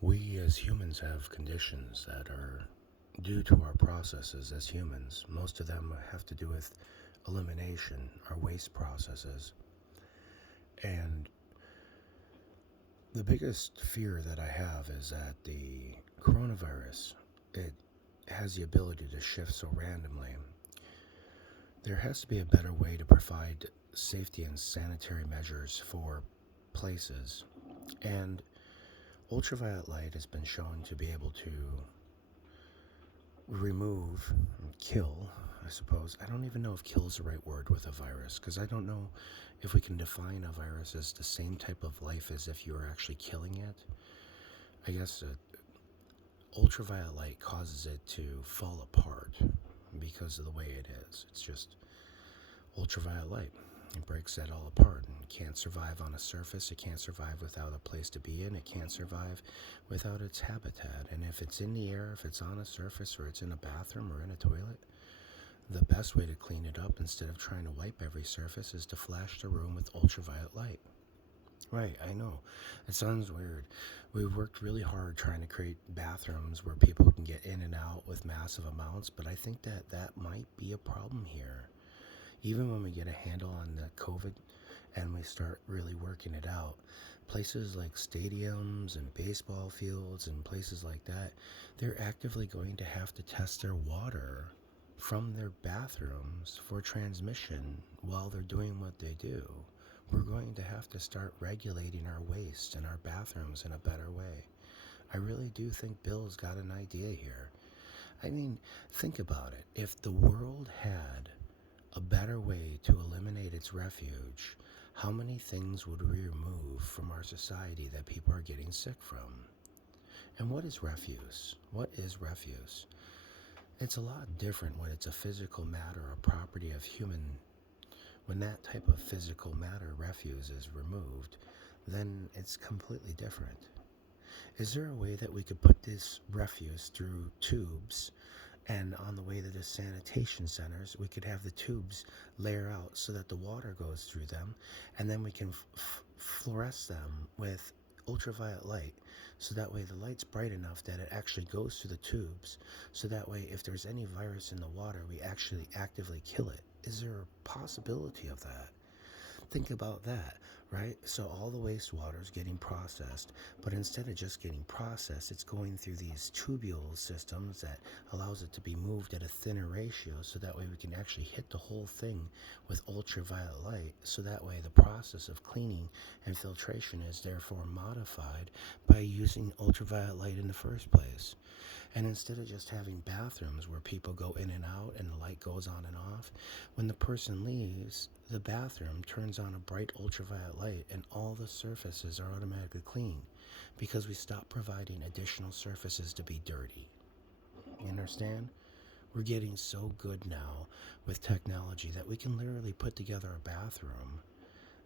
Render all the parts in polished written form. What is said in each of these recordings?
We as humans have conditions that are due to our processes as humans. Most of them have to do with elimination, our waste processes. And the biggest fear that I have is that the coronavirus, it has the ability to shift so randomly. There has to be a better way to provide safety and sanitary measures for places. And ultraviolet light has been shown to be able to remove, kill, I suppose. I don't even know if kill is the right word with a virus, because I don't know if we can define a virus as the same type of life as if you were actually killing it. I guess ultraviolet light causes it to fall apart because of the way it is. It's just ultraviolet light. It breaks that all apart and can't survive on a surface. It can't survive without a place to be in. It can't survive without its habitat. And if it's in the air, if it's on a surface, or it's in a bathroom or in a toilet, the best way to clean it up instead of trying to wipe every surface is to flash the room with ultraviolet light. Right, I know. It sounds weird. We've worked really hard trying to create bathrooms where people can get in and out with massive amounts, but I think that that might be a problem here. Even when we get a handle on the COVID and we start really working it out, places like stadiums and baseball fields and places like that, they're actively going to have to test their water from their bathrooms for transmission while they're doing what they do. We're going to have to start regulating our waste and our bathrooms in a better way. I really do think Bill's got an idea here. I mean, think about it. If the world had a better way to eliminate its refuge, how many things would we remove from our society that people are getting sick from? And what is refuse? What is refuse? It's a lot different when it's a physical matter or property of human. When that type of physical matter, refuse, is removed, then it's completely different. Is there a way that we could put this refuse through tubes, and on the way to the sanitation centers, we could have the tubes layer out so that the water goes through them, and then we can fluoresce them with ultraviolet light, so that way the light's bright enough that it actually goes through the tubes, so that way if there's any virus in the water, we actually actively kill it. Is there a possibility of that? Think about that, right? So all the wastewater is getting processed, but instead of just getting processed, it's going through these tubule systems that allows it to be moved at a thinner ratio, so that way we can actually hit the whole thing with ultraviolet light, so that way the process of cleaning and filtration is therefore modified by using ultraviolet light in the first place. And instead of just having bathrooms where people go in and out and the light goes on and off, when the person leaves, the bathroom turns on a bright ultraviolet light and all the surfaces are automatically clean, because we stop providing additional surfaces to be dirty. You understand? We're getting so good now with technology that we can literally put together a bathroom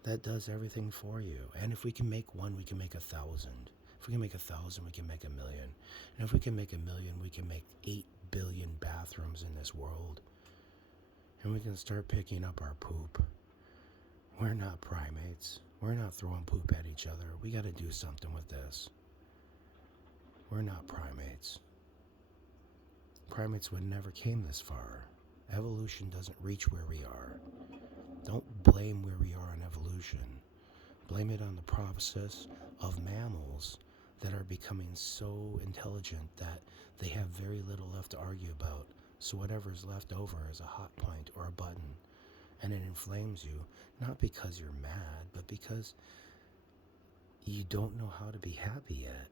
that does everything for you. And if we can make one, we can make 1,000. If we can make 1,000, we can make 1,000,000. And if we can make 1,000,000, we can make 8 billion bathrooms in this world. And we can start picking up our poop. We're not primates. We're not throwing poop at each other. We got to do something with this. We're not primates. Primates would never came this far. Evolution doesn't reach where we are. Don't blame where we are in evolution. Blame it on the process of mammals that are becoming so intelligent that they have very little left to argue about. So whatever's left over is a hot point or a button. And it inflames you, not because you're mad, but because you don't know how to be happy yet.